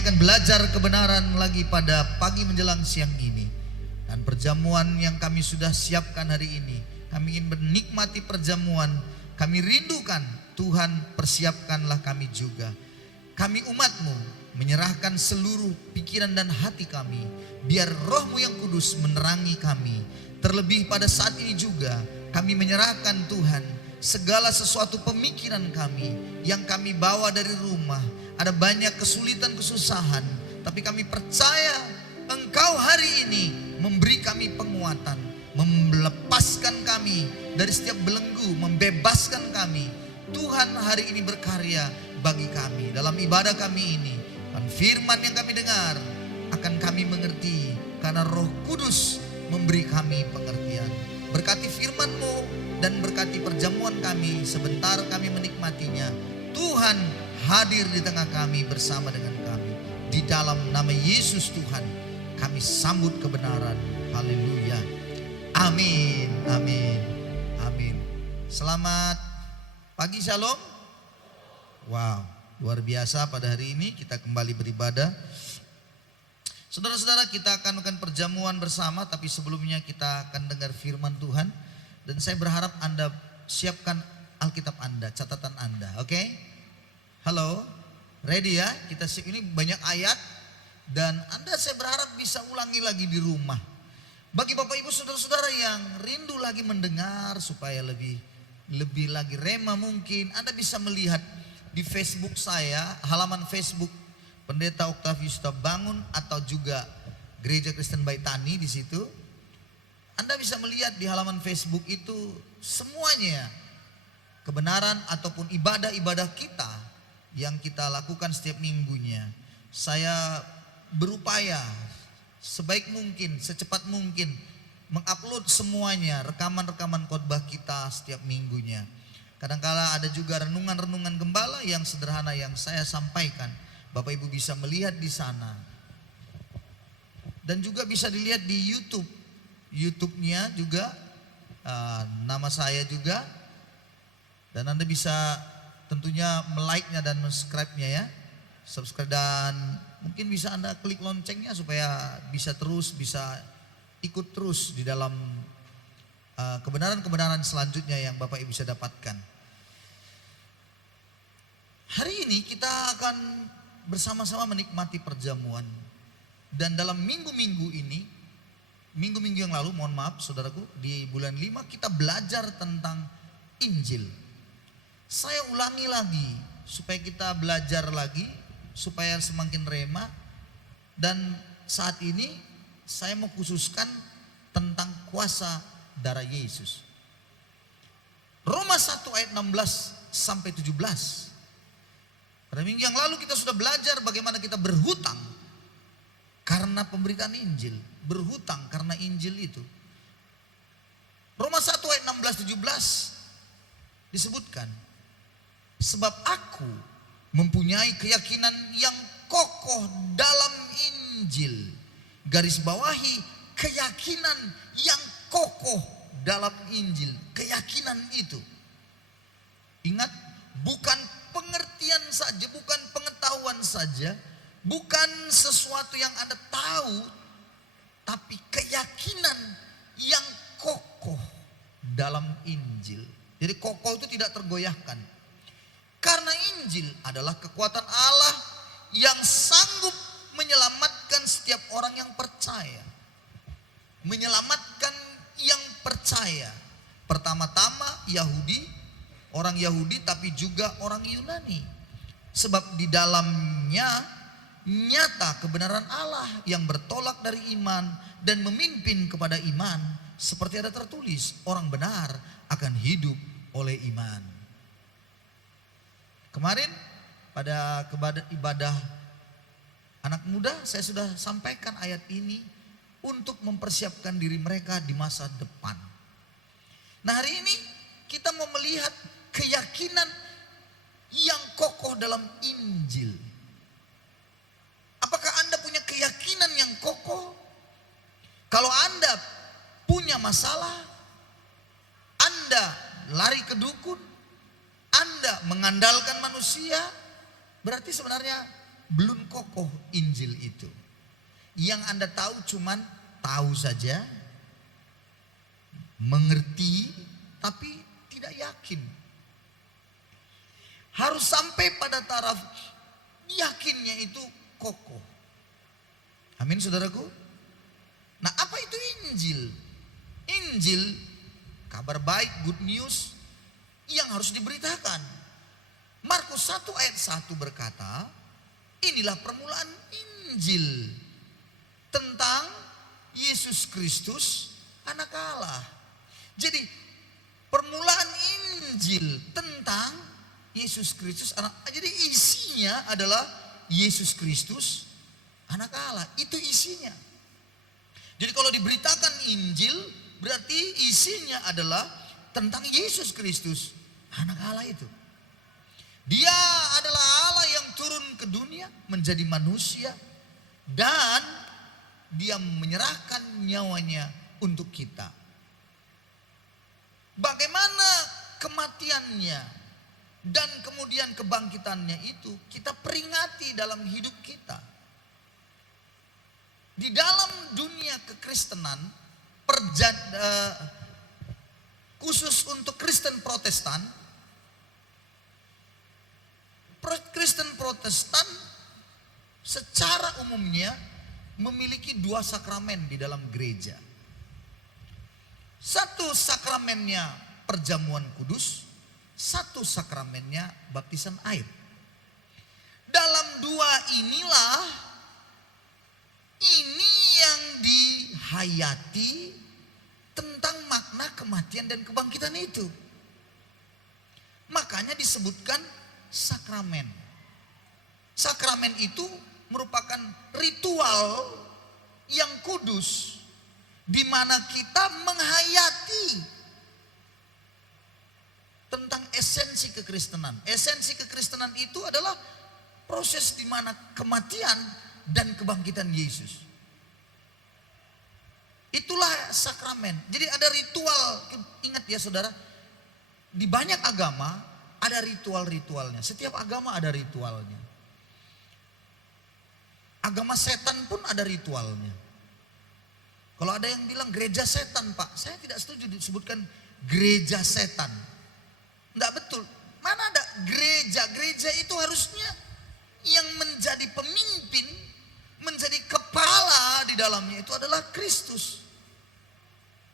kami akan belajar kebenaran lagi pada pagi menjelang siang ini. Dan perjamuan yang kami sudah siapkan hari ini, kami ingin menikmati perjamuan. Kami rindukan Tuhan, persiapkanlah kami juga. Kami umat-Mu menyerahkan seluruh pikiran dan hati kami. Biar Roh-Mu yang kudus menerangi kami. Terlebih pada saat ini juga kami menyerahkan Tuhan segala sesuatu pemikiran kami yang kami bawa dari rumah. Ada banyak kesulitan, kesusahan, tapi kami percaya Engkau hari ini memberi kami penguatan, melepaskan kami dari setiap belenggu, membebaskan kami. Tuhan hari ini berkarya bagi kami dalam ibadah kami ini. Dan firman yang kami dengar akan kami mengerti karena Roh Kudus memberi kami pengertian. Berkati firman-Mu dan berkati perjamuan kami sebentar kami menikmatinya. Tuhan hadir di tengah kami bersama dengan kami. Di dalam nama Yesus Tuhan kami sambut kebenaran. Haleluya. Amin. Amin. Amin. Selamat pagi, Shalom. Wow, luar biasa pada hari ini kita kembali beribadah. Saudara-saudara, kita akan melakukan perjamuan bersama, tapi sebelumnya kita akan dengar firman Tuhan. Dan saya berharap Anda siapkan Alkitab Anda, catatan Anda, oke? Halo, ready ya? Kita siap, ini banyak ayat dan Anda saya berharap bisa ulangi lagi di rumah. Bagi Bapak Ibu Saudara-saudara yang rindu lagi mendengar supaya lebih lagi rema mungkin, Anda bisa melihat di Facebook saya, halaman Facebook Pendeta Octavius Bangun atau juga Gereja Kristen Baitani di situ. Anda bisa melihat di halaman Facebook itu semuanya kebenaran ataupun ibadah-ibadah kita yang kita lakukan setiap minggunya. Saya berupaya sebaik mungkin, secepat mungkin mengupload semuanya, rekaman-rekaman khotbah kita setiap minggunya. Kadangkala ada juga renungan-renungan gembala yang sederhana yang saya sampaikan. Bapak Ibu bisa melihat di sana. Dan juga bisa dilihat di YouTube. YouTube-nya juga nama saya juga. Dan Anda bisa tentunya like-nya dan subscribe-nya ya. Subscribe dan mungkin bisa Anda klik loncengnya supaya bisa ikut terus di dalam kebenaran-kebenaran selanjutnya yang Bapak Ibu bisa dapatkan. Hari ini kita akan bersama-sama menikmati perjamuan. Dan dalam minggu-minggu ini, minggu-minggu yang lalu, mohon maaf saudaraku, di bulan 5 kita belajar tentang Injil. Saya ulangi lagi supaya kita belajar lagi, supaya semakin rema. Dan saat ini saya mau khususkan tentang kuasa darah Yesus. Roma 1 ayat 16 sampai 17. Pada minggu yang lalu kita sudah belajar bagaimana kita berhutang karena pemberitaan Injil. Berhutang karena Injil itu. Roma 1 ayat 16-17 disebutkan. Sebab aku mempunyai keyakinan yang kokoh dalam Injil. Garis bawahi keyakinan yang kokoh dalam Injil. Keyakinan itu. Ingat, bukan pengertian saja, bukan pengetahuan saja, bukan sesuatu yang Anda tahu, tapi keyakinan yang kokoh dalam Injil. Jadi kokoh itu tidak tergoyahkan. Karena Injil adalah kekuatan Allah yang sanggup menyelamatkan setiap orang yang percaya. Menyelamatkan yang percaya. Pertama-tama Yahudi, orang Yahudi tapi juga orang Yunani. Sebab di dalamnya nyata kebenaran Allah yang bertolak dari iman dan memimpin kepada iman. Seperti ada tertulis, orang benar akan hidup oleh iman. Kemarin pada ibadah anak muda saya sudah sampaikan ayat ini untuk mempersiapkan diri mereka di masa depan. Nah, hari ini kita mau melihat keyakinan yang kokoh dalam Injil. Apakah Anda punya keyakinan yang kokoh? Kalau Anda punya masalah, Anda lari ke dukun, Anda mengandalkan manusia, berarti sebenarnya belum kokoh Injil itu. Yang Anda tahu cuman tahu saja, mengerti, tapi tidak yakin. Harus sampai pada taraf yakinnya itu kokoh. Amin saudaraku. Nah, apa itu Injil? Injil, kabar baik, good news yang harus diberitakan. Markus 1 ayat 1 berkata, inilah permulaan Injil tentang Yesus Kristus anak Allah. Jadi permulaan Injil tentang Yesus Kristus anak. Jadi isinya adalah Yesus Kristus anak Allah. Itu isinya. Jadi kalau diberitakan Injil berarti isinya adalah tentang Yesus Kristus anak Allah itu. Dia adalah Allah yang turun ke dunia menjadi manusia dan dia menyerahkan nyawanya untuk kita. Bagaimana kematiannya dan kemudian kebangkitannya itu kita peringati dalam hidup kita. Di dalam dunia kekristenan, khusus untuk Kristen Protestan, secara umumnya memiliki 2 sakramen di dalam gereja. Satu sakramennya perjamuan kudus, satu sakramennya baptisan air. Dalam 2 inilah ini yang dihayati tentang makna kematian dan kebangkitan itu. Makanya disebutkan sakramen. Sakramen itu merupakan ritual yang kudus di mana kita menghayati tentang esensi kekristenan. Esensi kekristenan itu adalah proses di mana kematian dan kebangkitan Yesus. Itulah sakramen. Jadi ada ritual. Ingat ya saudara, di banyak agama ada ritual-ritualnya. Setiap agama ada ritualnya. Agama setan pun ada ritualnya. Kalau ada yang bilang gereja setan, Pak, saya tidak setuju disebutkan gereja setan. Enggak betul. Mana ada gereja? Gereja itu harusnya yang menjadi pemimpin, menjadi kepala di dalamnya itu adalah Kristus.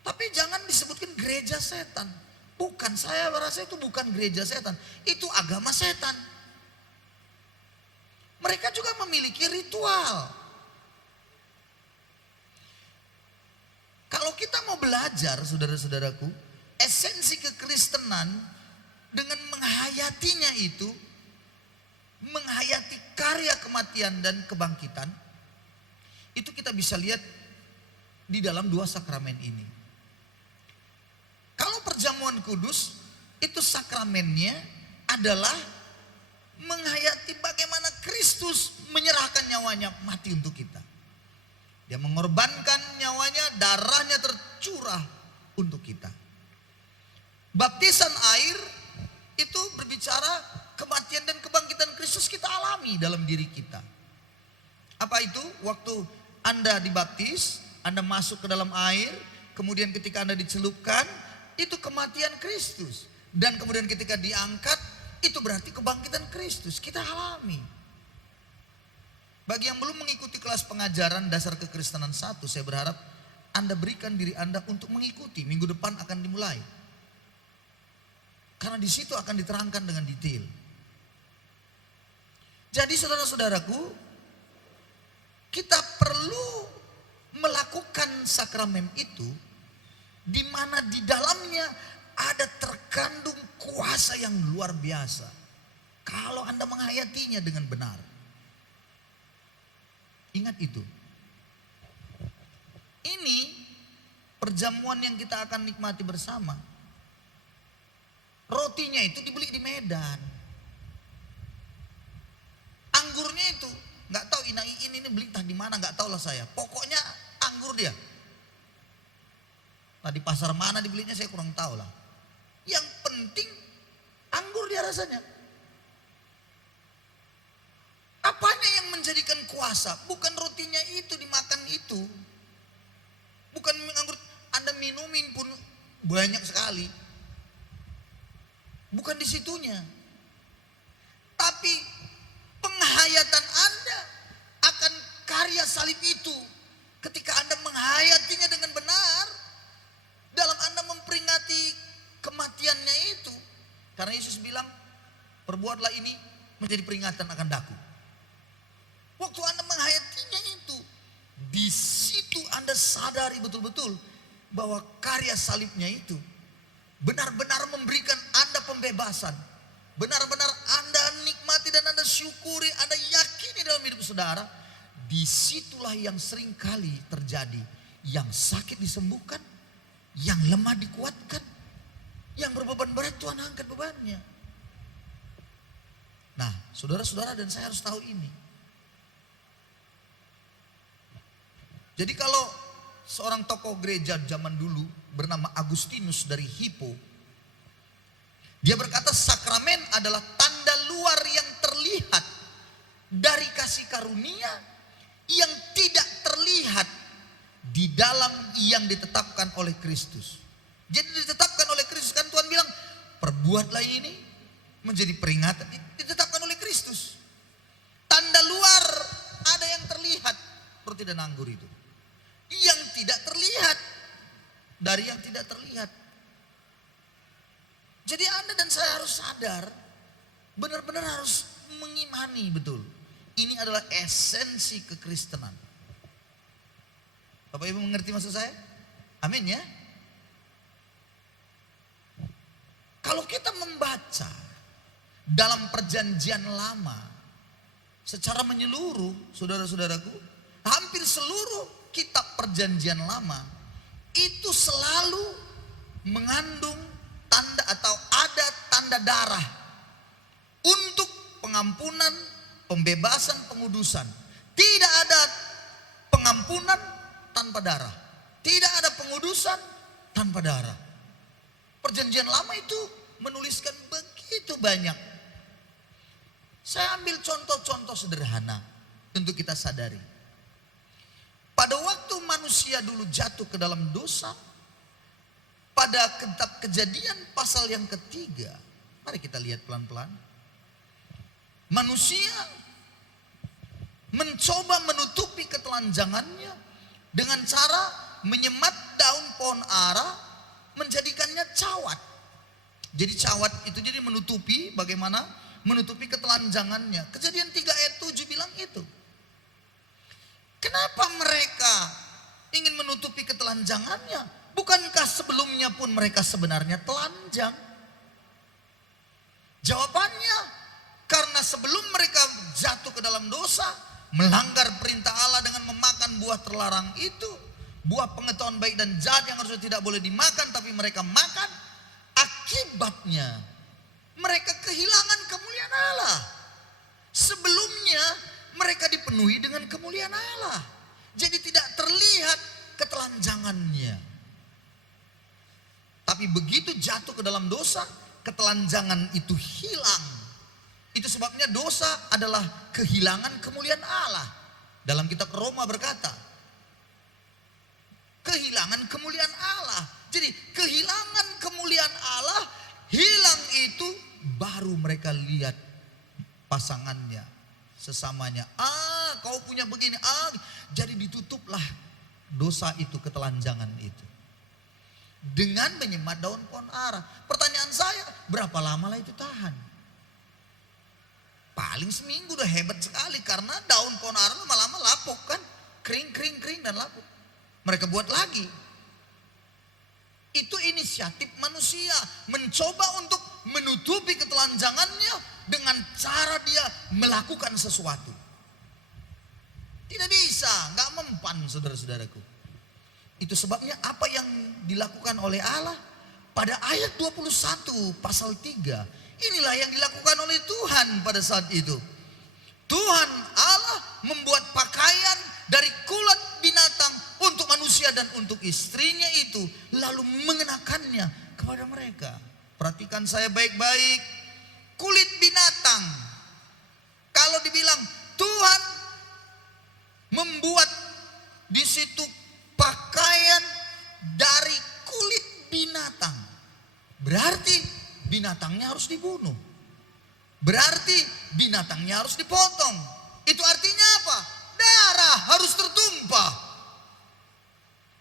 Tapi jangan disebutkan gereja setan. Bukan, saya merasa itu bukan gereja setan. Itu agama setan. Mereka juga memiliki ritual. Kalau kita mau belajar, saudara-saudaraku, esensi kekristenan dengan menghayatinya itu, menghayati karya kematian dan kebangkitan, itu kita bisa lihat di dalam 2 sakramen ini. Kalau perjamuan kudus, itu sakramennya adalah menghayati bagaimana Kristus menyerahkan nyawanya mati untuk kita. Dia mengorbankan nyawanya, darahnya tercurah untuk kita. Baptisan air itu berbicara kematian dan kebangkitan Kristus kita alami dalam diri kita. Apa itu? Waktu Anda dibaptis, Anda masuk ke dalam air, kemudian ketika Anda dicelupkan, itu kematian Kristus. Dan kemudian ketika diangkat, itu berarti kebangkitan Kristus. Kita alami. Bagi yang belum mengikuti kelas pengajaran dasar kekristenan 1, saya berharap Anda berikan diri Anda untuk mengikuti. Minggu depan akan dimulai. Karena di situ akan diterangkan dengan detail. Jadi saudara-saudaraku, kita perlu melakukan sakramen itu di mana di dalamnya ada terkandung kuasa yang luar biasa. Kalau Anda menghayatinya dengan benar. Ingat itu. Ini perjamuan yang kita akan nikmati bersama. Rotinya itu dibeli di Medan. Anggurnya itu nggak tahu ini beli entah di mana, nggak tahu lah saya. Pokoknya anggur dia. Nah, di pasar mana dibelinya saya kurang tahu lah. Yang penting anggur dia rasanya. Apanya yang menjadikan kuasa? Bukan rotinya itu dimakan itu. Bukan anggur Anda minumin pun banyak sekali. Bukan di situnya. Tapi penghayatan Anda akan karya salib itu. Ketika Anda menghayatinya dengan benar. Dalam Anda memperingati kematiannya itu. Karena Yesus bilang, perbuatlah ini menjadi peringatan akan daku. Waktu Anda menghayatinya itu, di situ Anda sadari betul-betul bahwa karya salibnya itu benar-benar memberikan Anda pembebasan. Benar-benar Anda nikmati dan Anda syukuri, Anda yakini dalam hidup saudara. Disitulah yang sering kali terjadi. Yang sakit disembuhkan, yang lemah dikuatkan, yang berbeban berat Tuhan angkat bebannya. Nah, saudara-saudara dan saya harus tahu ini. Jadi kalau seorang tokoh gereja zaman dulu bernama Agustinus dari Hippo, dia berkata sakramen adalah tanda luar yang terlihat dari kasih karunia yang tidak terlihat di dalam yang ditetapkan oleh Kristus. Jadi ditetapkan oleh Kristus, kan Tuhan bilang perbuatlah ini menjadi peringatan, ditetapkan oleh Kristus. Tanda luar ada yang terlihat, roti dan anggur itu. Yang tidak terlihat dari yang tidak terlihat. Jadi Anda dan saya harus sadar, benar-benar harus mengimani betul. Ini adalah esensi kekristenan. Bapak Ibu mengerti maksud saya? Amin ya. Kalau kita membaca dalam perjanjian lama secara menyeluruh, saudara-saudaraku, hampir seluruh kitab perjanjian lama itu selalu mengandung tanda atau ada tanda darah untuk pengampunan, pembebasan, pengudusan. Tidak ada pengampunan tanpa darah. Tidak ada pengudusan tanpa darah. Perjanjian lama itu menuliskan begitu banyak. Saya ambil contoh-contoh sederhana untuk kita sadari. Pada waktu manusia dulu jatuh ke dalam dosa, pada kitab Kejadian pasal yang ketiga, mari kita lihat pelan-pelan. Manusia mencoba menutupi ketelanjangannya dengan cara menyemat daun pohon ara, menjadikannya cawat. Jadi cawat itu jadi menutupi, bagaimana? Menutupi ketelanjangannya. Kejadian 3 ayat 7 bilang itu. Kenapa mereka ingin menutupi ketelanjangannya? Bukankah sebelumnya pun mereka sebenarnya telanjang? Jawabannya, karena sebelum mereka jatuh ke dalam dosa, melanggar perintah Allah dengan memakan buah terlarang itu, buah pengetahuan baik dan jahat yang harusnya tidak boleh dimakan tapi mereka makan, akibatnya mereka kehilangan kemuliaan Allah. Sebelumnya mereka dipenuhi dengan kemuliaan Allah. Jadi tidak terlihat ketelanjangannya. Tapi begitu jatuh ke dalam dosa, ketelanjangan itu hilang. Itu sebabnya dosa adalah kehilangan kemuliaan Allah. Dalam kitab Roma berkata, kehilangan kemuliaan Allah. Jadi kehilangan kemuliaan Allah, hilang itu baru mereka lihat pasangannya, sesamanya. Kau punya begini. Jadi ditutuplah dosa itu, ketelanjangan itu, dengan menyemat daun pohon ara. Pertanyaan saya, berapa lama lah itu tahan? Paling seminggu udah hebat sekali, karena daun pohon ara lama-lama lapuk kan, kering dan lapuk. Mereka buat lagi. Itu inisiatif manusia mencoba untuk menutupi ketelanjangannya dengan cara dia melakukan sesuatu. Tidak bisa, nggak mempan saudara-saudaraku. Itu sebabnya apa yang dilakukan oleh Allah pada ayat 21 pasal 3. Inilah yang dilakukan oleh Tuhan pada saat itu. Tuhan Allah membuat pakaian dari kulit binatang untuk manusia dan untuk istrinya itu, lalu mengenakannya kepada mereka. Perhatikan saya baik-baik. Kulit binatang. Kalau dibilang Tuhan membuat di situ pakaian dari kulit binatang. Berarti binatangnya harus dibunuh. Berarti binatangnya harus dipotong. Itu artinya apa? Darah harus tertumpah.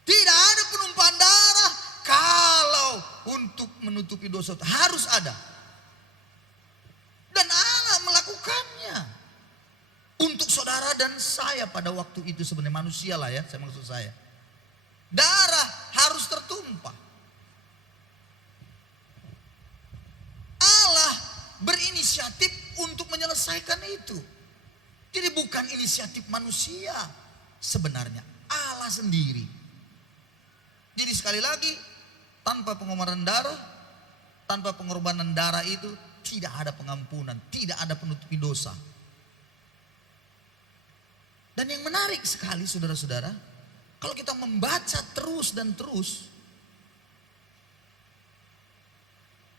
Tidak ada penumpahan darah kalau untuk menutupi dosa, harus ada. Dan Allah melakukannya untuk saudara dan saya pada waktu itu, sebenarnya manusia lah ya, saya maksud saya. Darah harus tertumpah. Allah berinisiatif untuk menyelesaikan itu. Jadi bukan inisiatif manusia sebenarnya, Allah sendiri. Jadi sekali lagi, tanpa pengorbanan darah itu tidak ada pengampunan, tidak ada penutupi dosa. Dan yang menarik sekali saudara-saudara, kalau kita membaca terus dan terus,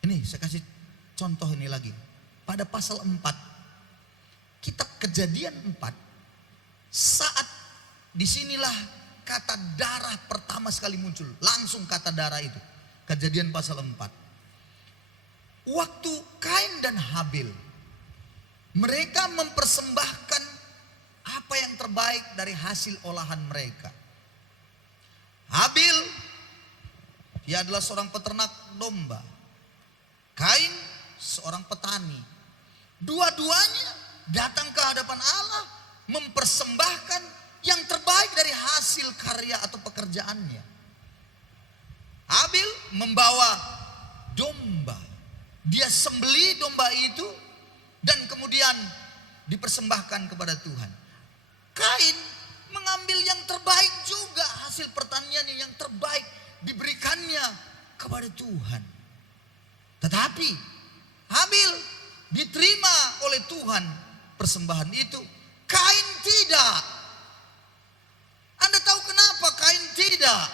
ini saya kasih contoh ini lagi. Pada pasal 4, kitab Kejadian 4, saat disinilah kata darah pertama sekali muncul. Langsung kata darah itu. Kejadian pasal 4. Waktu Kain dan Habil, mereka mempersembahkan apa yang terbaik dari hasil olahan mereka. Habil, dia adalah seorang peternak domba. Kain, seorang petani. Dua-duanya datang ke hadapan Allah, mempersembahkan yang terbaik dari hasil karya atau pekerjaannya. Habil membawa domba. Dia sembelih domba itu dan kemudian dipersembahkan kepada Tuhan. Kain mengambil yang terbaik juga, hasil pertaniannya yang terbaik diberikannya kepada Tuhan. Tetapi Habil diterima oleh Tuhan persembahan itu, Kain tidak. Anda tahu kenapa Kain tidak?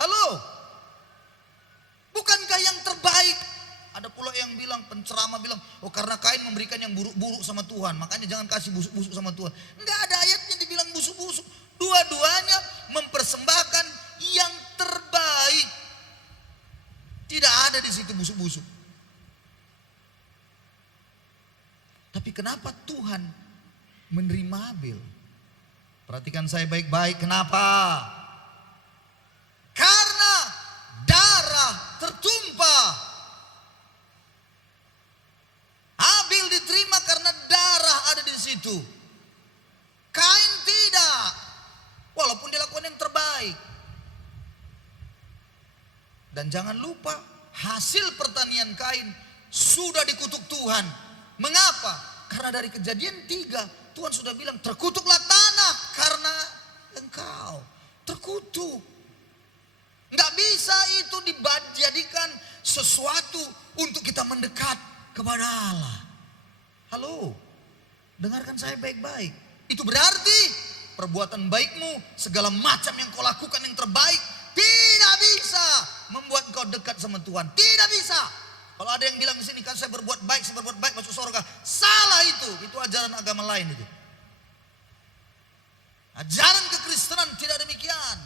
Halo? Bukankah yang terbaik? Ada pula yang bilang, penceramah bilang, oh karena Kain memberikan yang buruk-buruk sama Tuhan, makanya jangan kasih busuk-busuk sama Tuhan. Enggak ada ayatnya dibilang busuk-busuk. Dua-duanya mempersembahkan yang terbaik. Tidak ada di situ busuk-busuk. Tapi kenapa Tuhan menerima Habil? Perhatikan saya baik-baik, kenapa? Karena darah tertumpah. Habil diterima karena darah ada di situ. Kain tidak, walaupun dilakukan yang terbaik. Dan jangan lupa, hasil pertanian Kain sudah dikutuk Tuhan. Mengapa? Karena dari Kejadian 3 Tuhan sudah bilang, terkutuklah tanah karena engkau terkutuk. Nggak bisa itu dijadikan sesuatu untuk kita mendekat kepada Allah. Halo, dengarkan saya baik-baik. Itu berarti perbuatan baikmu, segala macam yang kau lakukan yang terbaik, tidak bisa membuat kau dekat sama Tuhan. Tidak bisa. Kalau ada yang bilang di sini, kan saya berbuat baik masuk surga. Salah itu ajaran agama lain itu. Ajaran kekristenan tidak demikian.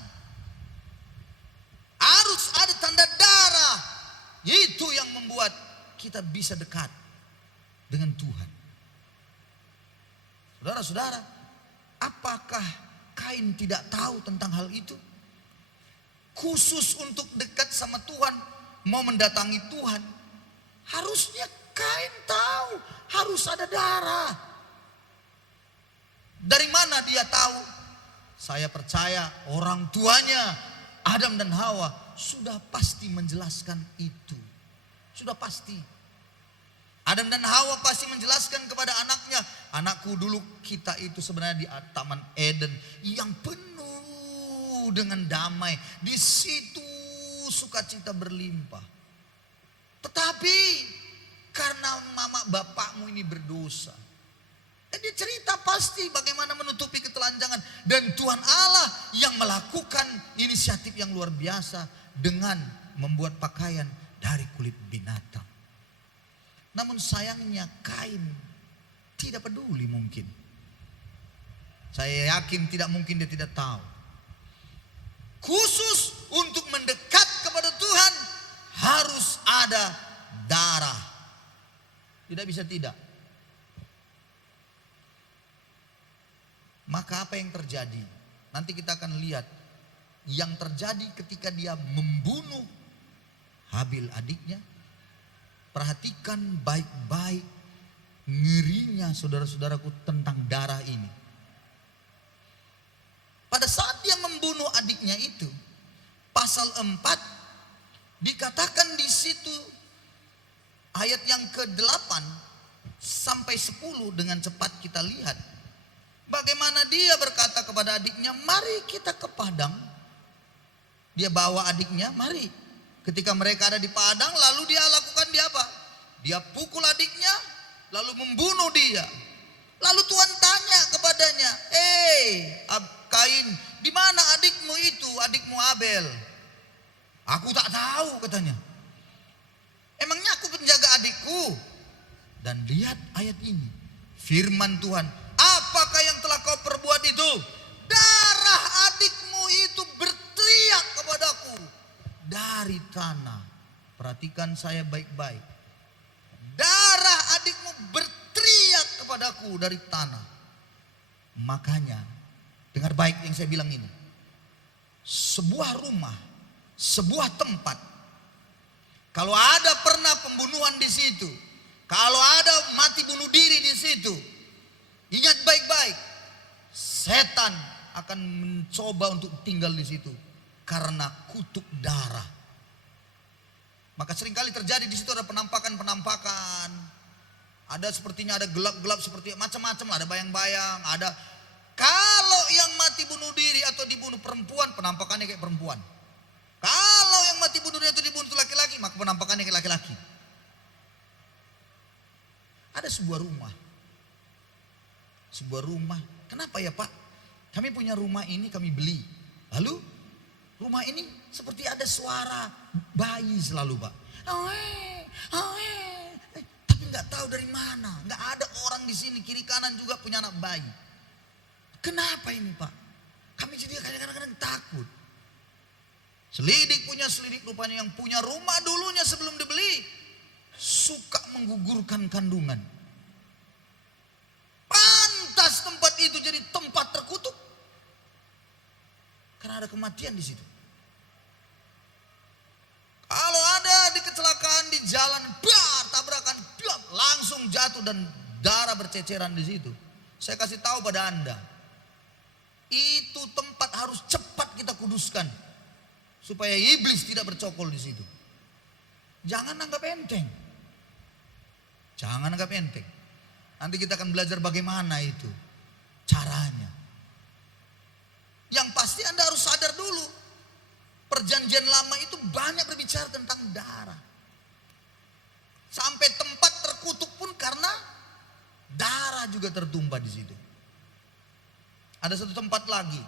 Harus ada tanda darah. Itu yang membuat kita bisa dekat dengan Tuhan. Saudara-saudara, apakah Kain tidak tahu tentang hal itu? Khusus untuk dekat sama Tuhan, mau mendatangi Tuhan, harusnya Kain tahu harus ada darah. Dari mana dia tahu? Saya percaya orang tuanya Adam dan Hawa sudah pasti menjelaskan itu. Sudah pasti. Adam dan Hawa pasti menjelaskan kepada anaknya, anakku, dulu kita itu sebenarnya di Taman Eden yang penuh dengan damai. Di situ sukacita berlimpah. Tetapi karena mama bapakmu ini berdosa, dia cerita pasti bagaimana menutupi ketelanjangan. Dan Tuhan Allah yang melakukan inisiatif yang luar biasa dengan membuat pakaian dari kulit binatang. Namun sayangnya Kain tidak peduli mungkin. Saya yakin tidak mungkin dia tidak tahu. Khusus untuk mendekat kepada Tuhan harus ada darah. Tidak bisa tidak. Maka apa yang terjadi? Nanti kita akan lihat yang terjadi ketika dia membunuh Habil adiknya. Perhatikan baik-baik ngerinya saudara-saudaraku tentang darah ini. Pada saat dia membunuh adiknya itu, pasal 4 dikatakan di situ ayat yang ke-8 sampai 10 dengan cepat kita lihat. Bagaimana dia berkata kepada adiknya, mari kita ke padang. Dia bawa adiknya, mari. Ketika mereka ada di padang, lalu dia lakukan dia apa? Dia pukul adiknya, lalu membunuh dia. Lalu Tuhan tanya kepadanya, Kain, di mana adikmu itu, adikmu Abel? Aku tak tahu, katanya. Emangnya aku penjaga adikku? Dan lihat ayat ini, firman Tuhan, apakah yang telah kau perbuat itu? Darah adikmu itu berteriak kepadaku dari tanah. Perhatikan saya baik-baik. Darah adikmu berteriak kepadaku dari tanah. Makanya, dengar baik yang saya bilang ini. Sebuah rumah, sebuah tempat, kalau ada pernah pembunuhan di situ, kalau ada mati bunuh diri di situ, ingat baik-baik, setan akan mencoba untuk tinggal di situ karena kutuk darah. Maka seringkali terjadi di situ ada penampakan-penampakan. Ada sepertinya ada gelap-gelap seperti macam-macam lah, ada bayang-bayang, ada. Kalau yang mati bunuh diri atau dibunuh perempuan, penampakannya kayak perempuan. Kalau yang mati bunuh diri atau dibunuh laki-laki, maka penampakannya kayak laki-laki. Ada sebuah rumah. Sebuah rumah. Kenapa ya Pak? Kami punya rumah ini, kami beli. Lalu rumah ini seperti ada suara bayi selalu Pak. Tapi nggak tahu dari mana. Nggak ada orang di sini, kiri kanan juga punya anak bayi. Kenapa ini Pak? Kami jadi kadang-kadang takut. Selidik punya selidik, rupanya yang punya rumah dulunya sebelum dibeli suka menggugurkan kandungan. Pantas tempat itu jadi tempat terkutuk karena ada kematian di situ. Kalau ada di kecelakaan di jalan, tabrakan, langsung jatuh dan darah berceceran di situ. Saya kasih tahu pada Anda, itu tempat harus cepat kita kuduskan supaya iblis tidak bercokol di situ. Jangan anggap enteng. Jangan anggap enteng. Nanti kita akan belajar bagaimana itu caranya. Yang pasti Anda harus sadar dulu, perjanjian lama itu banyak berbicara tentang darah. Sampai tempat terkutuk pun karena darah juga tertumpah di situ. Ada satu tempat lagi.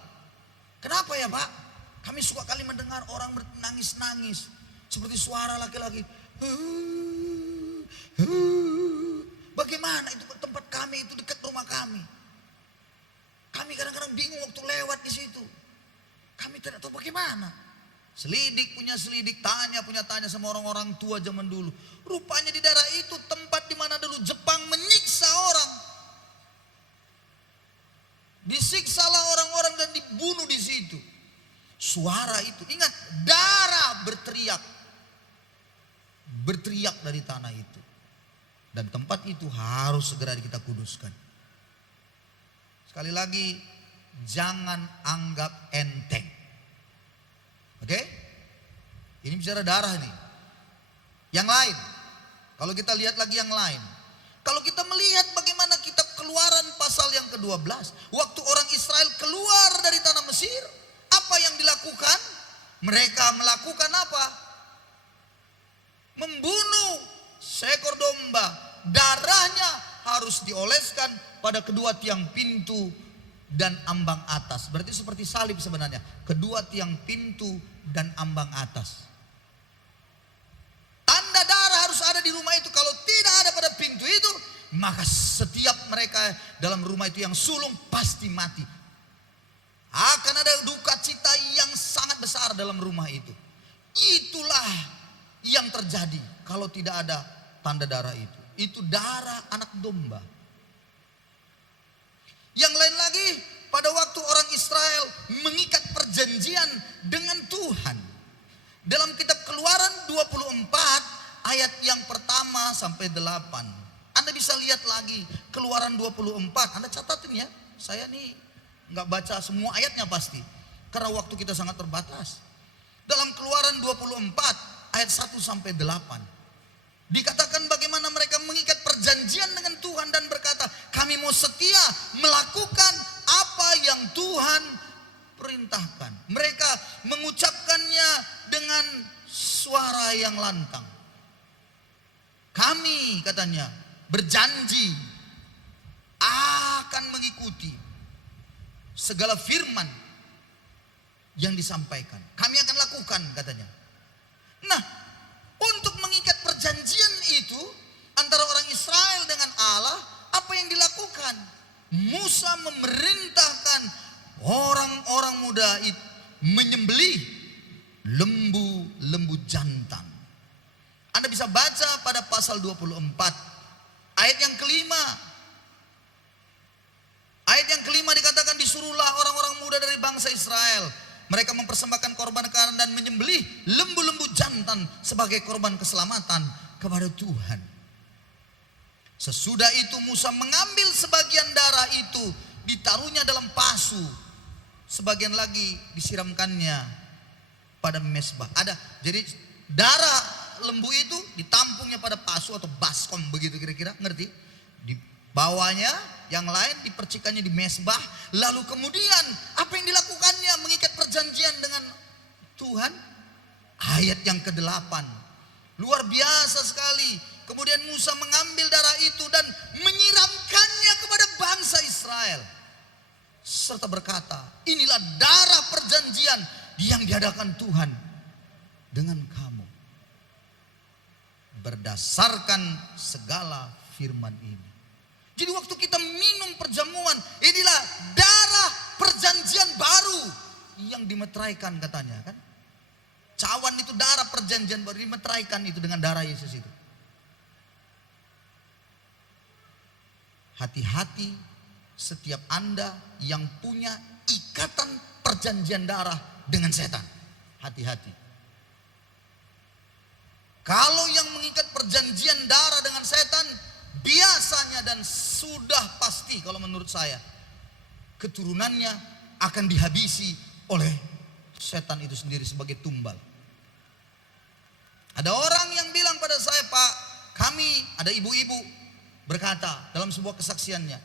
Kenapa ya Pak? Kami suka kali mendengar orang menangis-nangis seperti suara laki-laki. Bagaimana itu tempat kami, itu dekat rumah kami. Kami kadang-kadang bingung waktu lewat di situ. Kami tidak tahu bagaimana. Selidik punya selidik, punya tanya sama orang-orang tua zaman dulu. Rupanya di daerah itu tempat di mana dulu Jepang menyiksa orang. Disiksalah orang-orang dan dibunuh di situ. Suara itu, ingat, darah berteriak. Berteriak dari tanah itu. Dan tempat itu harus segera kita kuduskan. Sekali lagi, jangan anggap enteng. Oke? Ini bicara darah nih. Yang lain, kalau kita lihat lagi yang lain. Kalau kita melihat bagaimana kitab Keluaran pasal yang ke-12. Waktu orang Israel keluar dari tanah Mesir, apa yang dilakukan? Mereka melakukan apa? Membunuh seekor domba. Darahnya harus dioleskan pada kedua tiang pintu dan ambang atas. Berarti seperti salib sebenarnya. Kedua tiang pintu dan ambang atas. Tanda darah harus ada di rumah itu. Kalau tidak ada pada pintu itu, maka setiap mereka dalam rumah itu yang sulung pasti mati. akan ada duka cita yang sangat besar dalam rumah itu. Itulah yang terjadi kalau tidak ada tanda darah itu. Itu darah anak domba. Yang lain lagi, pada waktu orang Israel mengikat perjanjian dengan Tuhan. Dalam kitab Keluaran 24 ayat yang pertama sampai 8. Anda bisa lihat lagi Keluaran 24. Anda catatin ya. Saya nih nggak baca semua ayatnya pasti. Karena waktu kita sangat terbatas. Dalam Keluaran 24 ayat 1 sampai 8. Dikatakan bagaimana mereka mengikat perjanjian dengan Tuhan dan berkata, kami mau setia melakukan apa yang Tuhan perintahkan. Mereka mengucapkannya dengan suara yang lantang. Kami katanya berjanji akan mengikuti segala firman yang disampaikan. Kami akan lakukan katanya. Nah, untuk mengikat perjanjian itu antara orang Israel dengan Allah, apa yang dilakukan? Musa memerintahkan orang-orang muda itu menyembelih lembu jantan. Anda bisa baca pada pasal 24 ayat yang kelima. Ayat yang kelima dikatakan, disuruhlah orang-orang muda dari bangsa Israel. Mereka mempersembahkan korban kekayaan dan menyembelih lembu-lembu jantan sebagai korban keselamatan kepada Tuhan. Sesudah itu Musa mengambil sebagian darah itu, ditaruhnya dalam pasu. Sebagian lagi disiramkannya pada mezbah. Jadi darah lembu itu ditampungnya pada pasu atau baskom begitu kira-kira, ngerti? Dibawanya, yang lain dipercikannya di mezbah. Lalu kemudian apa yang dilakukannya? Mengikat perjanjian dengan Tuhan. Ayat yang ke-8. Luar biasa sekali. Kemudian Musa mengambil darah itu dan menyiramkannya kepada bangsa Israel. Serta berkata, inilah darah perjanjian yang diadakan Tuhan dengan kamu. Berdasarkan segala firman ini. Jadi waktu kita minum perjamuan, inilah darah perjanjian baru yang dimeteraikan katanya kan. Cawan itu darah perjanjian baru, dimeteraikan itu dengan darah Yesus itu. Hati-hati setiap Anda yang punya ikatan perjanjian darah dengan setan. Hati-hati. Kalau yang mengikat perjanjian darah dengan setan, biasanya dan sudah pasti kalau menurut saya, keturunannya akan dihabisi oleh setan itu sendiri sebagai tumbal. Ada orang yang bilang pada saya, Pak, kami, ada ibu-ibu berkata dalam sebuah kesaksiannya,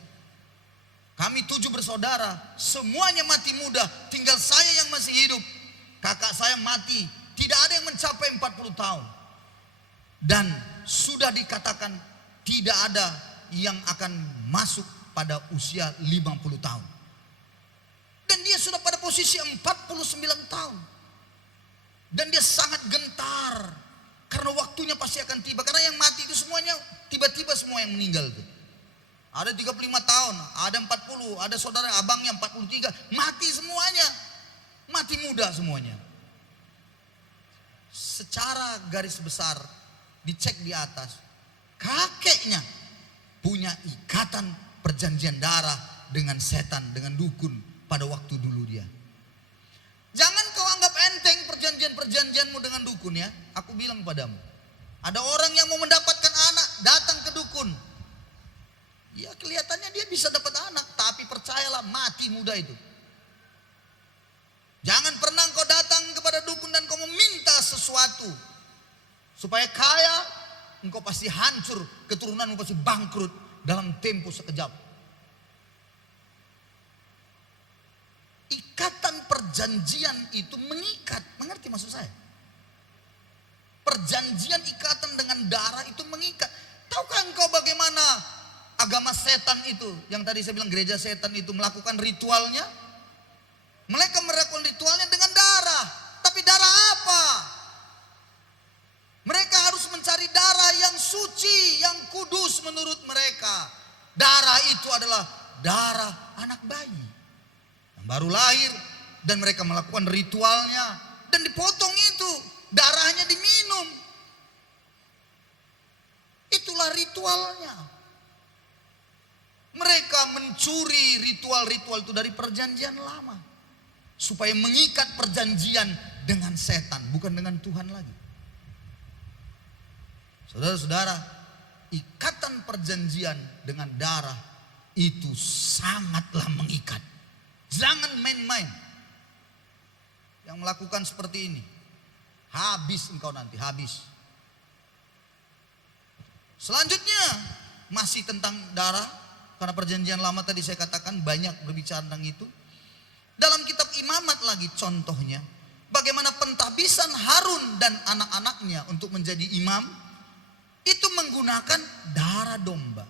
kami 7 bersaudara, semuanya mati muda, tinggal saya yang masih hidup. Kakak saya mati, tidak ada yang mencapai 40 tahun. Dan sudah dikatakan tidak ada yang akan masuk pada usia 50 tahun. Dan dia sudah pada posisi 49 tahun. Dan dia sangat gentar. Karena waktunya pasti akan tiba. Karena yang mati itu semuanya tiba-tiba semua yang meninggal itu. Ada 35 tahun, ada 40, ada saudara abangnya 43. Mati semuanya. Mati muda semuanya. Secara garis besar dicek di atas, kakeknya punya ikatan perjanjian darah dengan setan, dengan dukun pada waktu dulu dia. Jangan kau anggap enteng perjanjian-perjanjianmu dengan dukun ya. Aku bilang padamu, ada orang yang mau mendapatkan anak datang ke dukun. Ya kelihatannya dia bisa dapat anak, tapi percayalah mati muda itu. Jangan pernah kau datang kepada dukun dan kau meminta sesuatu supaya kaya, engkau pasti hancur, keturunanmu pasti bangkrut dalam tempo sekejap. Ikatan perjanjian itu mengikat, mengerti maksud saya? Perjanjian ikatan dengan darah itu mengikat. Tahukah engkau bagaimana agama setan itu, yang tadi saya bilang gereja setan itu melakukan ritualnya? Mereka melakukan ritualnya dengan darah. Tapi darah apa? Mereka harus mencari darah yang suci, yang kudus menurut mereka. Darah itu adalah darah anak bayi. baru lahir, dan mereka melakukan ritualnya dan dipotong itu, darahnya diminum. Itulah ritualnya. Mereka mencuri ritual-ritual itu dari perjanjian lama supaya mengikat perjanjian dengan setan, bukan dengan Tuhan lagi. Saudara-saudara, ikatan perjanjian dengan darah itu sangatlah mengikat. Jangan main-main. Yang melakukan seperti ini, habis engkau nanti, habis. Selanjutnya masih tentang darah, karena perjanjian lama tadi saya katakan banyak berbicara tentang itu. Dalam kitab Imamat lagi contohnya, bagaimana pentahbisan Harun dan anak-anaknya untuk menjadi imam, itu menggunakan darah domba.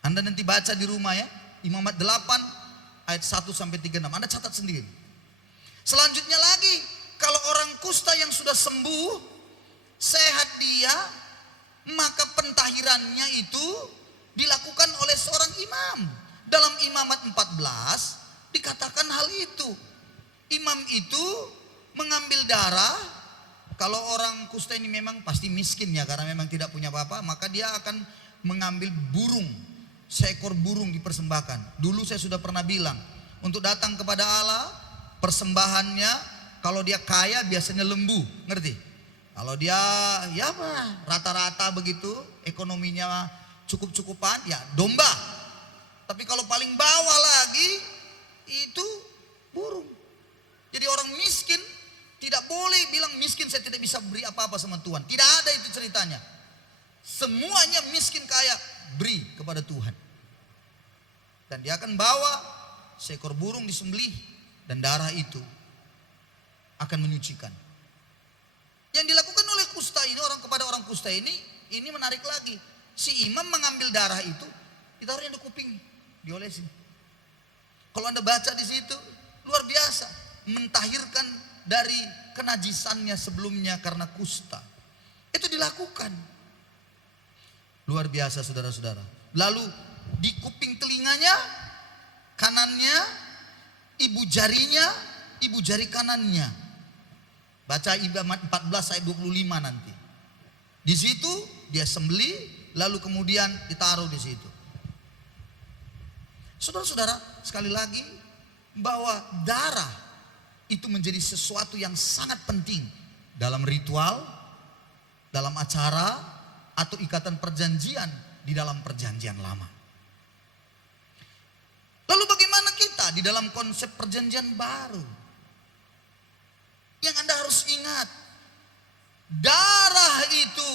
Anda nanti baca di rumah ya, Imamat 8 ayat 1 sampai 36. Anda catat sendiri. Selanjutnya lagi, kalau orang kusta yang sudah sembuh, sehat dia, maka pentahirannya itu dilakukan oleh seorang imam. Dalam Imamat 14 dikatakan hal itu. Imam itu mengambil darah. Kalau orang kusta ini memang pasti miskin ya, karena memang tidak punya apa-apa, maka dia akan mengambil burung, seekor burung dipersembahkan. Dulu saya sudah pernah bilang, untuk datang kepada Allah, persembahannya kalau dia kaya biasanya lembu, ngerti? Kalau dia ya apa, rata-rata begitu, ekonominya cukup-cukupan, ya domba. Tapi kalau paling bawah lagi itu burung. Jadi orang miskin tidak boleh bilang miskin saya tidak bisa beri apa-apa sama Tuhan. Tidak ada itu ceritanya. Semuanya miskin kaya beri kepada Tuhan. Dan dia akan bawa seekor burung disembelih, dan darah itu akan menyucikan. Yang dilakukan oleh kusta ini, orang kepada orang kusta ini menarik lagi. Si imam mengambil darah itu, ditaruhnya di kuping, diolesin. Kalau Anda baca di situ, luar biasa, mentahirkan dari kenajisannya sebelumnya karena kusta. Itu dilakukan. Luar biasa saudara-saudara. Lalu di kuping telinganya, kanannya, ibu jari kanannya. Baca Imamat 14 ayat 25 nanti. Di situ dia sembelih, lalu kemudian ditaruh di situ. Saudara-saudara, sekali lagi bahwa darah itu menjadi sesuatu yang sangat penting dalam ritual, dalam acara, atau ikatan perjanjian di dalam perjanjian lama. Lalu bagaimana kita di dalam konsep perjanjian baru? Yang Anda harus ingat, darah itu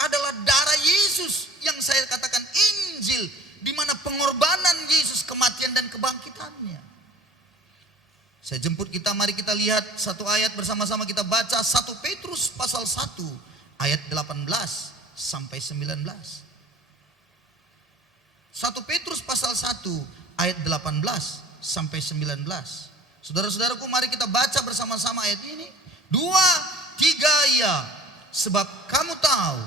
adalah darah Yesus yang saya katakan Injil, di mana pengorbanan Yesus, kematian dan kebangkitannya. Saya jemput kita, mari kita lihat satu ayat bersama-sama, kita baca 1 Petrus pasal 1 ayat 18 sampai 19. 1 Petrus pasal 1 ayat 18 sampai 19. Saudara-saudaraku, mari kita baca bersama-sama ayat ini. 2, 3 ya. Sebab kamu tahu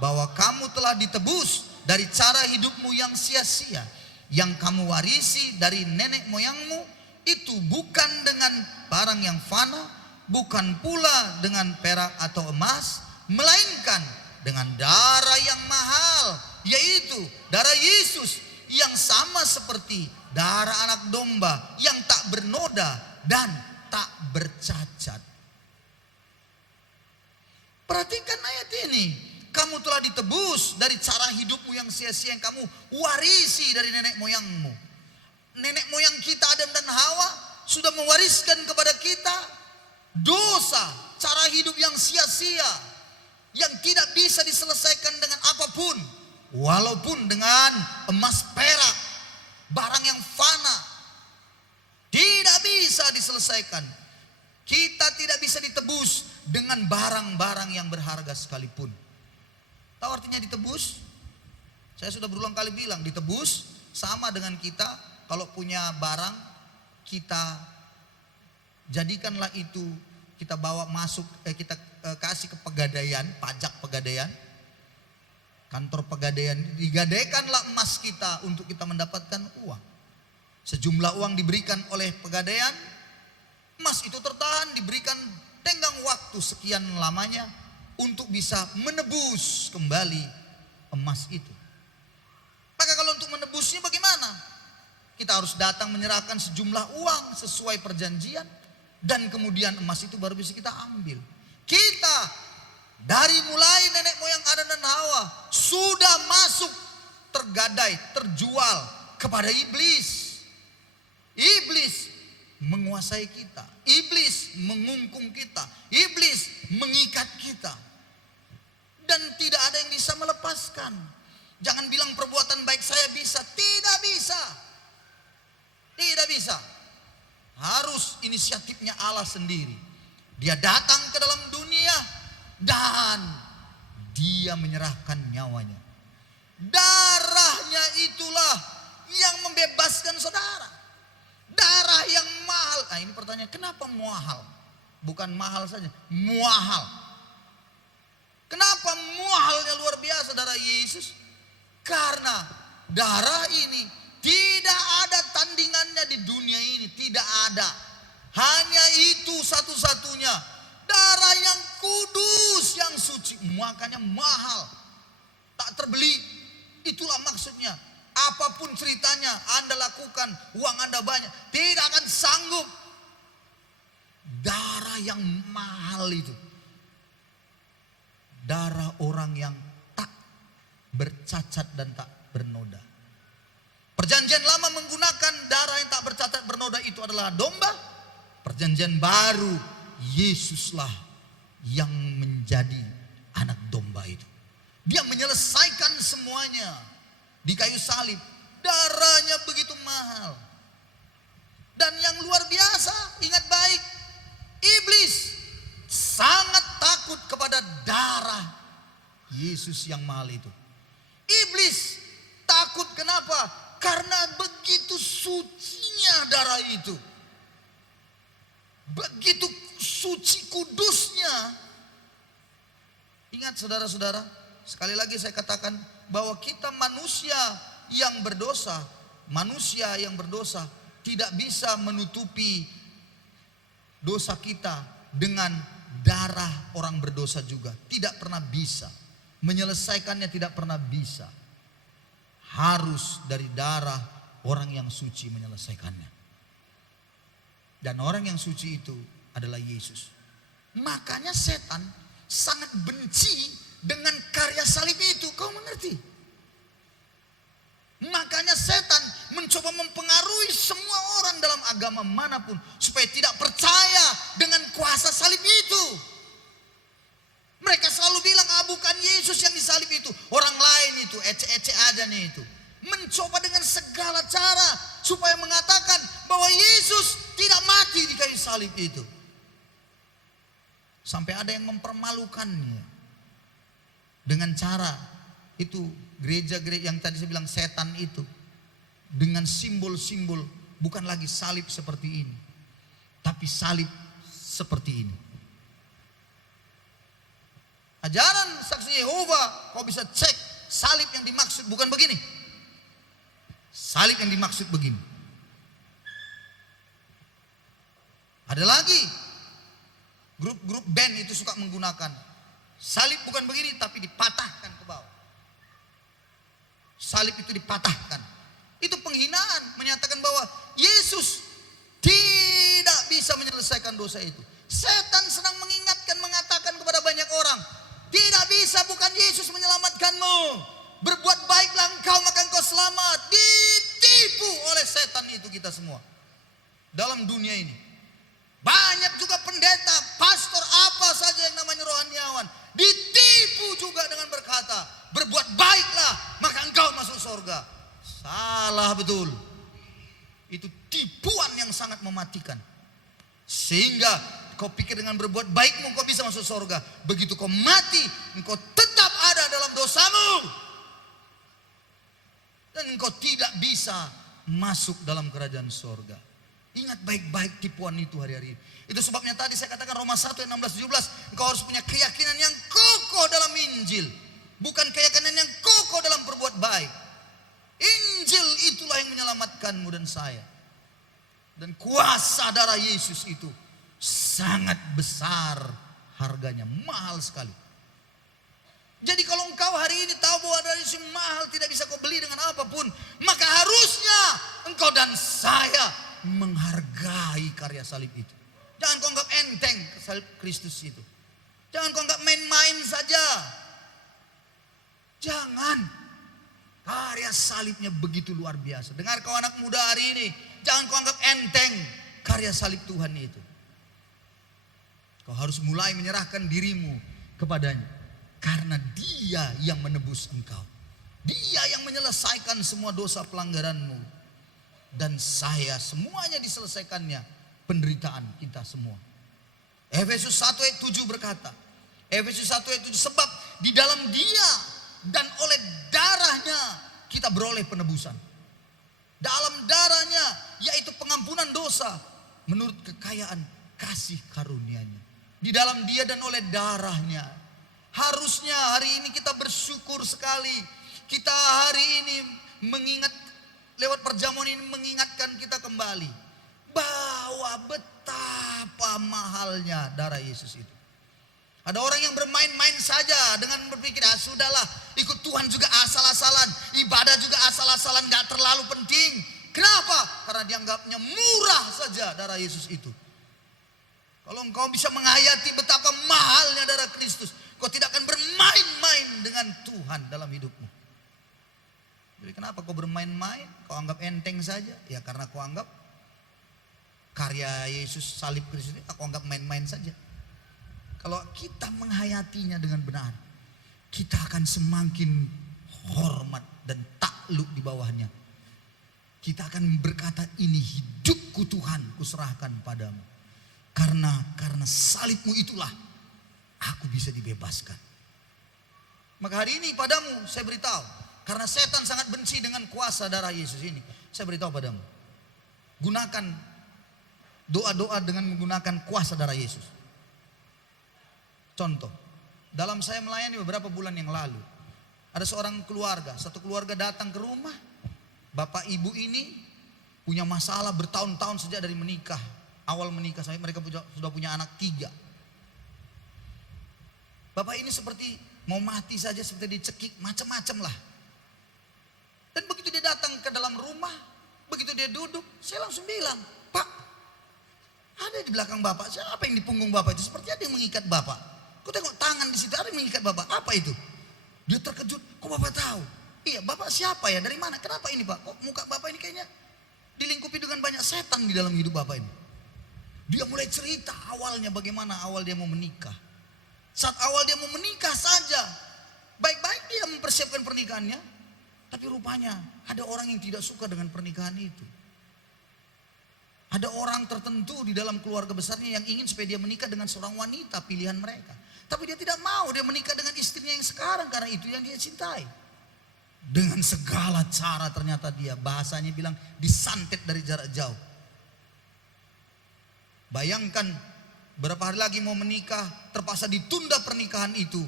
bahwa kamu telah ditebus dari cara hidupmu yang sia-sia, yang kamu warisi dari nenek moyangmu, itu bukan dengan barang yang fana, bukan pula dengan perak atau emas, melainkan dengan darah yang mahal, yaitu darah Yesus, yang sama seperti darah anak domba yang tak bernoda dan tak bercacat. Perhatikan ayat ini. Kamu telah ditebus dari cara hidupmu yang sia-sia yang kamu warisi dari nenek moyangmu. Nenek moyang kita Adam dan Hawa sudah mewariskan kepada kita dosa, cara hidup yang sia-sia, yang tidak bisa diselesaikan dengan apapun, walaupun dengan emas perak, barang yang fana, tidak bisa diselesaikan. Kita tidak bisa ditebus dengan barang-barang yang berharga sekalipun. Tahu artinya ditebus? Saya sudah berulang kali bilang, ditebus sama dengan kita kalau punya barang, kita jadikanlah itu, kita bawa masuk, kita kasih ke pegadaian, pajak pegadaian, kantor pegadaian, digadaikanlah emas kita untuk kita mendapatkan uang. Sejumlah uang diberikan oleh pegadaian, emas itu tertahan, diberikan tenggang waktu sekian lamanya untuk bisa menebus kembali emas itu. Maka kalau untuk menebusnya bagaimana? Kita harus datang menyerahkan sejumlah uang sesuai perjanjian, dan kemudian emas itu baru bisa kita ambil. Kita dari mulai nenek moyang Adam dan Hawa sudah masuk, tergadai, terjual kepada iblis. Iblis menguasai kita, iblis mengungkung kita, iblis mengikat kita, dan tidak ada yang bisa melepaskan. Jangan bilang perbuatan baik saya bisa, tidak bisa. Tidak bisa. Harus inisiatifnya Allah sendiri. Dia datang ke dalam dunia dan dia menyerahkan nyawanya. Darahnya itulah yang membebaskan saudara. Darah yang mahal. Nah, ini pertanyaan, kenapa mahal? Bukan mahal saja, mahal. Kenapa mahalnya luar biasa darah Yesus? Karena darah ini tidak ada tandingannya di dunia ini, tidak ada. Hanya itu satu-satunya. Darah yang kudus, yang suci, makanya mahal. Tak terbeli. Itulah maksudnya. Apapun ceritanya Anda lakukan, uang Anda banyak, tidak akan sanggup. Darah yang mahal itu, darah orang yang tak bercacat dan tak bernoda. Perjanjian lama menggunakan darah yang tak bercacat bernoda itu adalah domba. Perjanjian baru, Yesuslah yang menjadi anak domba itu. Dia menyelesaikan semuanya. Di kayu salib, darahnya begitu mahal. Dan yang luar biasa, ingat baik, iblis sangat takut kepada darah Yesus yang mahal itu. Iblis takut, kenapa? Karena begitu sucinya darah itu. Begitu suci kudusnya. Ingat saudara-saudara, sekali lagi saya katakan bahwa kita manusia yang berdosa, tidak bisa menutupi dosa kita dengan darah orang berdosa juga. Tidak pernah bisa. Menyelesaikannya tidak pernah bisa. Harus dari darah orang yang suci menyelesaikannya. Dan orang yang suci itu adalah Yesus. Makanya setan sangat benci dengan karya salib itu, kau mengerti? Makanya setan mencoba mempengaruhi semua orang dalam agama manapun supaya tidak percaya dengan kuasa salib itu. Mereka selalu bilang, bukan Yesus yang disalib itu, orang lain itu, ece-ece aja nih itu. Mencoba dengan segala cara supaya mengatakan bahwa Yesus tidak mati di kayu salib itu. Sampai ada yang mempermalukannya. Dengan cara itu, gereja-gereja yang tadi saya bilang setan itu, dengan simbol-simbol, bukan lagi salib seperti ini, tapi salib seperti ini. Ajaran Saksi Yehova, kau bisa cek salib yang dimaksud bukan begini. Salib yang dimaksud begini. Ada lagi grup-grup band itu suka menggunakan salib bukan begini, tapi dipatahkan ke bawah. Salib itu dipatahkan. Itu penghinaan, menyatakan bahwa Yesus tidak bisa menyelesaikan dosa itu. Setan sedang mengingatkan, mengatakan kepada banyak orang, tidak bisa, bukan Yesus menyelamatkanmu. Berbuat baiklah engkau maka engkau selamat. Ditipu oleh setan itu kita semua. Dalam dunia ini. Banyak juga pendeta, pastor, apa saja yang namanya rohaniawan, ditipu juga dengan berkata, berbuat baiklah maka engkau masuk surga. Salah betul. Itu tipuan yang sangat mematikan. Sehingga kau pikir dengan berbuat baikmu kau bisa masuk surga. Begitu kau mati, engkau tetap ada dalam dosamu. Dan engkau tidak bisa masuk dalam kerajaan surga. Ingat baik-baik tipuan itu hari-hari ini. Itu sebabnya tadi saya katakan Roma 1 ayat 16-17. Engkau harus punya keyakinan yang kokoh dalam Injil. Bukan keyakinan yang kokoh dalam berbuat baik. Injil itulah yang menyelamatkanmu dan saya. Dan kuasa darah Yesus itu sangat besar harganya, mahal sekali. Jadi kalau engkau hari ini tahu bahwa darah Yesus mahal, tidak bisa kau beli dengan apapun, maka harusnya engkau dan saya menghargai karya salib itu. Jangan kau anggap enteng salib Kristus itu. Jangan kau anggap main-main saja. Jangan. Karya salibnya begitu luar biasa. Dengar kau anak muda hari ini, jangan kau anggap enteng karya salib Tuhan itu. Kau harus mulai menyerahkan dirimu kepadanya. Karena Dia yang menebus engkau. Dia yang menyelesaikan semua dosa pelanggaranmu. Dan saya, semuanya diselesaikannya penderitaan kita semua. Efesus 1 ayat 7 berkata, Efesus 1 ayat 7, sebab di dalam Dia dan oleh darahnya kita beroleh penebusan. Dalam darahnya, yaitu pengampunan dosa menurut kekayaan kasih karunia-Nya. Di dalam Dia dan oleh darahnya. Harusnya hari ini kita bersyukur sekali. Kita hari ini mengingat, lewat perjamuan ini mengingatkan kita kembali bahwa betapa mahalnya darah Yesus itu. Ada orang yang bermain-main saja dengan berpikir, sudahlah, ikut Tuhan juga asal-asalan, ibadah juga asal-asalan, gak terlalu penting. Kenapa? Karena dianggapnya murah saja darah Yesus itu. Kalau engkau bisa menghayati betapa mahalnya darah Kristus, kau tidak akan bermain-main dengan Tuhan dalam hidupmu. Jadi kenapa kau bermain-main? Kau anggap enteng saja? Ya karena kau anggap karya Yesus salib Kristus ini, aku anggap main-main saja. Kalau kita menghayatinya dengan benar, kita akan semakin hormat dan takluk di bawahnya. Kita akan berkata, ini hidupku Tuhan, kuserahkan padamu. Karena salibmu itulah aku bisa dibebaskan. Maka hari ini padamu saya beritahu, karena setan sangat benci dengan kuasa darah Yesus ini. Saya beritahu padamu, gunakan doa-doa dengan menggunakan kuasa darah Yesus. Contoh, dalam saya melayani beberapa bulan yang lalu, ada seorang keluarga, satu keluarga datang ke rumah. Bapak ibu ini punya masalah bertahun-tahun sejak dari menikah. Awal menikah sampai mereka sudah punya anak 3. Bapak ini seperti mau mati saja, seperti dicekik, macam-macam lah. Dan begitu dia datang ke dalam rumah, begitu dia duduk, saya langsung bilang, Pak, ada di belakang Bapak, siapa yang di punggung Bapak itu? Seperti ada yang mengikat Bapak. Kau tengok tangan di situ, ada yang mengikat Bapak. Apa itu? Dia terkejut. Kok Bapak tahu? Iya, Bapak siapa ya? Dari mana? Kenapa ini Pak? Kok muka Bapak ini kayaknya dilingkupi dengan banyak setan di dalam hidup Bapak ini? Dia mulai cerita awalnya bagaimana awal dia mau menikah. Saat awal dia mau menikah saja, baik-baik dia mempersiapkan pernikahannya. Tapi rupanya ada orang yang tidak suka dengan pernikahan itu. Ada orang tertentu di dalam keluarga besarnya yang ingin supaya dia menikah dengan seorang wanita pilihan mereka. Tapi dia tidak mau, dia menikah dengan istrinya yang sekarang karena itu yang dia cintai. Dengan segala cara ternyata dia, bahasanya bilang, disantet dari jarak jauh. Bayangkan berapa hari lagi mau menikah, terpaksa ditunda pernikahan itu.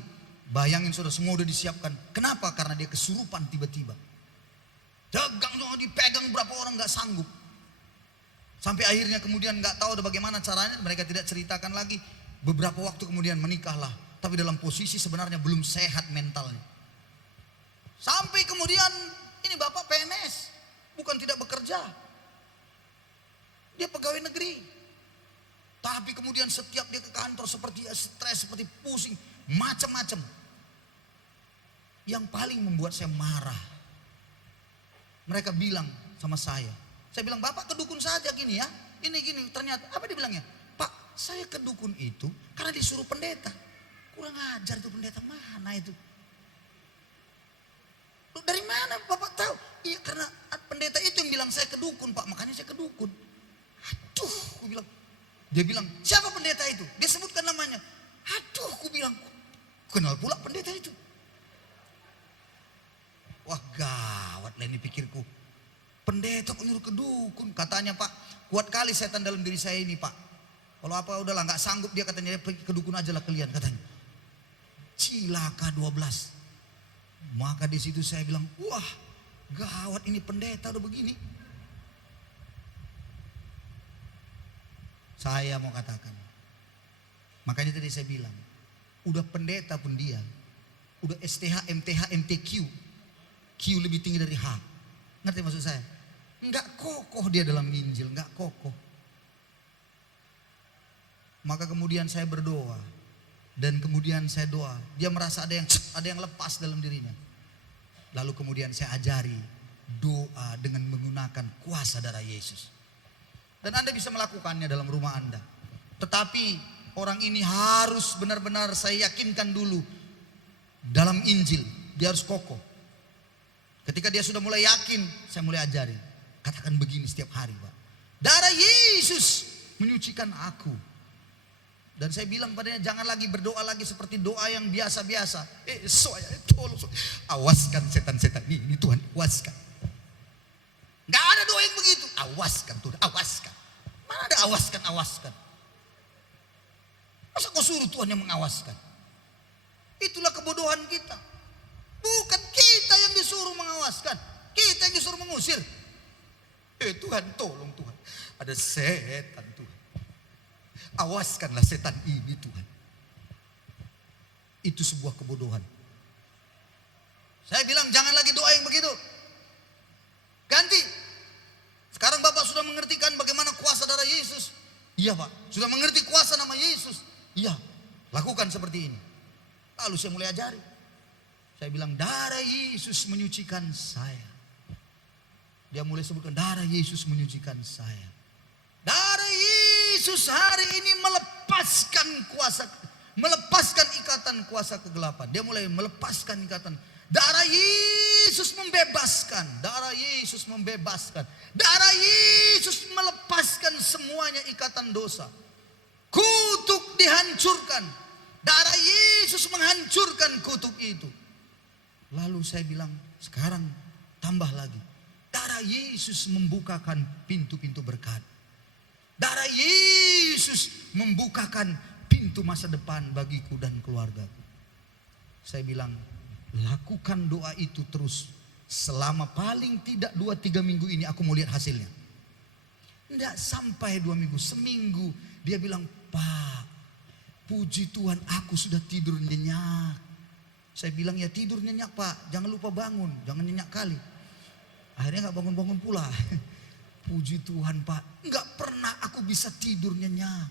Bayangin saudara, semua udah disiapkan. Kenapa? Karena dia kesurupan tiba-tiba. Dagang dipegang berapa orang gak sanggup. Sampai akhirnya kemudian gak tahu bagaimana caranya, mereka tidak ceritakan lagi. Beberapa waktu kemudian menikahlah, tapi dalam posisi sebenarnya belum sehat mentalnya. Sampai kemudian ini bapak PNS, bukan tidak bekerja. Dia pegawai negeri. Tapi kemudian setiap dia ke kantor seperti stres, seperti pusing, macam-macam. Yang paling membuat saya marah, mereka bilang sama saya bilang, Bapak ke dukun saja gini ya, ini gini. Ternyata apa dia bilangnya? Pak, saya ke dukun itu karena disuruh pendeta. Kurang ajar itu pendeta, mana itu? Loh, dari mana Bapak tahu? Iya, karena pendeta itu yang bilang saya ke dukun Pak, makanya saya ke dukun. Aduh, aku bilang. Dia bilang, siapa pendeta itu? Dia sebutkan namanya. Aduh, aku bilang, kenal pula pendeta itu. Wah, gawat lah ini pikirku. Pendeta kok nyuruh ke dukun. Katanya, Pak, kuat kali setan dalam diri saya ini Pak. Kalau apa udahlah gak sanggup dia, katanya, pergi ke dukun aja lah kalian, katanya. Cilaka 12. Maka di situ saya bilang, wah gawat ini pendeta udah begini. Saya mau katakan. Makanya tadi saya bilang, udah pendeta pun dia, udah STH, MTH, MTQ, Q lebih tinggi dari H. Ngerti maksud saya? Enggak kokoh dia dalam Injil, enggak kokoh. Maka kemudian saya berdoa, dan kemudian saya doa. Dia merasa ada yang lepas dalam dirinya. Lalu kemudian saya ajari doa dengan menggunakan kuasa darah Yesus. Dan Anda bisa melakukannya dalam rumah Anda. Tetapi orang ini harus benar-benar saya yakinkan dulu dalam Injil. Dia harus kokoh. Ketika dia sudah mulai yakin, saya mulai ajari. Katakan begini setiap hari, Pak. Darah Yesus menyucikan aku. Dan saya bilang padanya, jangan lagi berdoa lagi seperti doa yang biasa-biasa. Tolong, awaskan setan-setan ini Tuhan, awaskan. Gak ada doa yang begitu. Awaskan Tuhan, awaskan. Mana ada awaskan. Masa kau suruh Tuhan yang mengawaskan? Itulah kebodohan kita. Bukan kita yang disuruh mengawaskan, kita yang disuruh mengusir. Tuhan, tolong Tuhan, ada setan Tuhan. Awaskanlah setan ini Tuhan. Itu sebuah kebodohan. Saya bilang jangan lagi doa yang begitu. Ganti. Sekarang Bapak sudah mengertikan bagaimana kuasa darah Yesus. Iya Pak, sudah mengerti kuasa nama Yesus. Iya, lakukan seperti ini. Lalu saya mulai ajari. Saya bilang darah Yesus menyucikan saya. Dia mulai sebutkan darah Yesus menyucikan saya. Darah Yesus hari ini melepaskan ikatan kuasa kegelapan. Dia mulai melepaskan ikatan. Darah Yesus membebaskan. Darah Yesus membebaskan. Darah Yesus melepaskan semuanya ikatan dosa. Kutuk dihancurkan. Darah Yesus menghancurkan kutuk itu. Lalu saya bilang, sekarang tambah lagi. Darah Yesus membukakan pintu-pintu berkat. Darah Yesus membukakan pintu masa depan bagiku dan keluargaku. Saya bilang, lakukan doa itu terus. Selama paling tidak 2-3 minggu ini aku mau lihat hasilnya. Tidak sampai 2 minggu, seminggu. Dia bilang, Pak, puji Tuhan aku sudah tidur nyenyak. Saya bilang, ya tidur nyenyak Pak, jangan lupa bangun, jangan nyenyak kali. Akhirnya gak bangun-bangun pula. Puji Tuhan Pak, gak pernah aku bisa tidur nyenyak.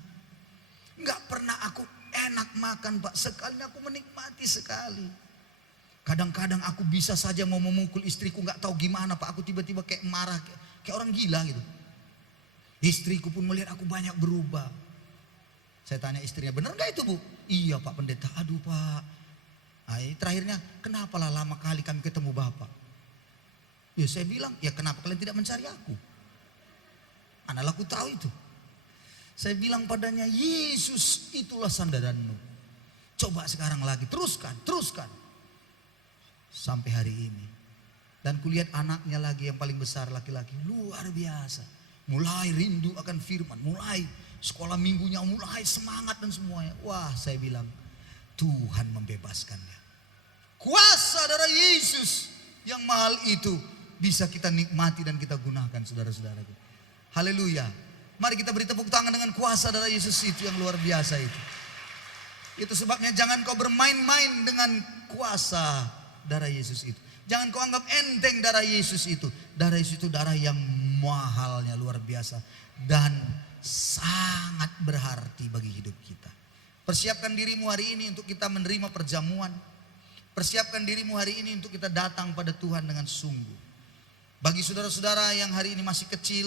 Gak pernah aku enak makan Pak, sekali aku menikmati sekali. Kadang-kadang aku bisa saja mau memukul istriku, gak tahu gimana Pak, aku tiba-tiba kayak marah, kayak orang gila gitu. Istriku pun melihat aku banyak berubah. Saya tanya istrinya, benar gak itu Bu? Iya Pak Pendeta, aduh Pak. Terakhirnya, kenapalah lama kali kami ketemu Bapak? Ya saya bilang, ya kenapa kalian tidak mencari aku? Analah aku tahu itu. Saya bilang padanya, Yesus itulah sandaranmu. Coba sekarang lagi, teruskan. Sampai hari ini. Dan kulihat anaknya lagi yang paling besar, laki-laki, luar biasa. Mulai rindu akan firman, mulai sekolah minggunya, mulai semangat dan semuanya. Wah saya bilang, Tuhan membebaskannya. Kuasa darah Yesus yang mahal itu bisa kita nikmati dan kita gunakan saudara-saudaraku. Haleluya. Mari kita beri tepuk tangan dengan kuasa darah Yesus itu yang luar biasa itu. Itu sebabnya jangan kau bermain-main dengan kuasa darah Yesus itu. Jangan kau anggap enteng darah Yesus itu. Darah Yesus itu darah yang mahalnya luar biasa. Dan sangat berarti bagi hidup kita. Persiapkan dirimu hari ini untuk kita menerima perjamuan. Persiapkan dirimu hari ini untuk kita datang pada Tuhan dengan sungguh. Bagi saudara-saudara yang hari ini masih kecil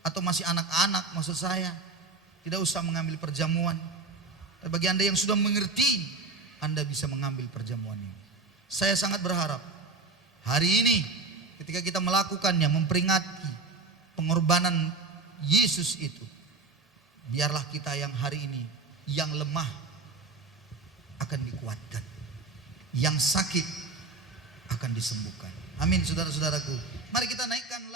atau masih anak-anak maksud saya, tidak usah mengambil perjamuan. Tapi bagi Anda yang sudah mengerti, Anda bisa mengambil perjamuan ini. Saya sangat berharap hari ini ketika kita melakukannya, memperingati pengorbanan Yesus itu, biarlah kita yang hari ini yang lemah akan dikuatkan, yang sakit akan disembuhkan. Amin saudara-saudaraku. Mari kita naikkan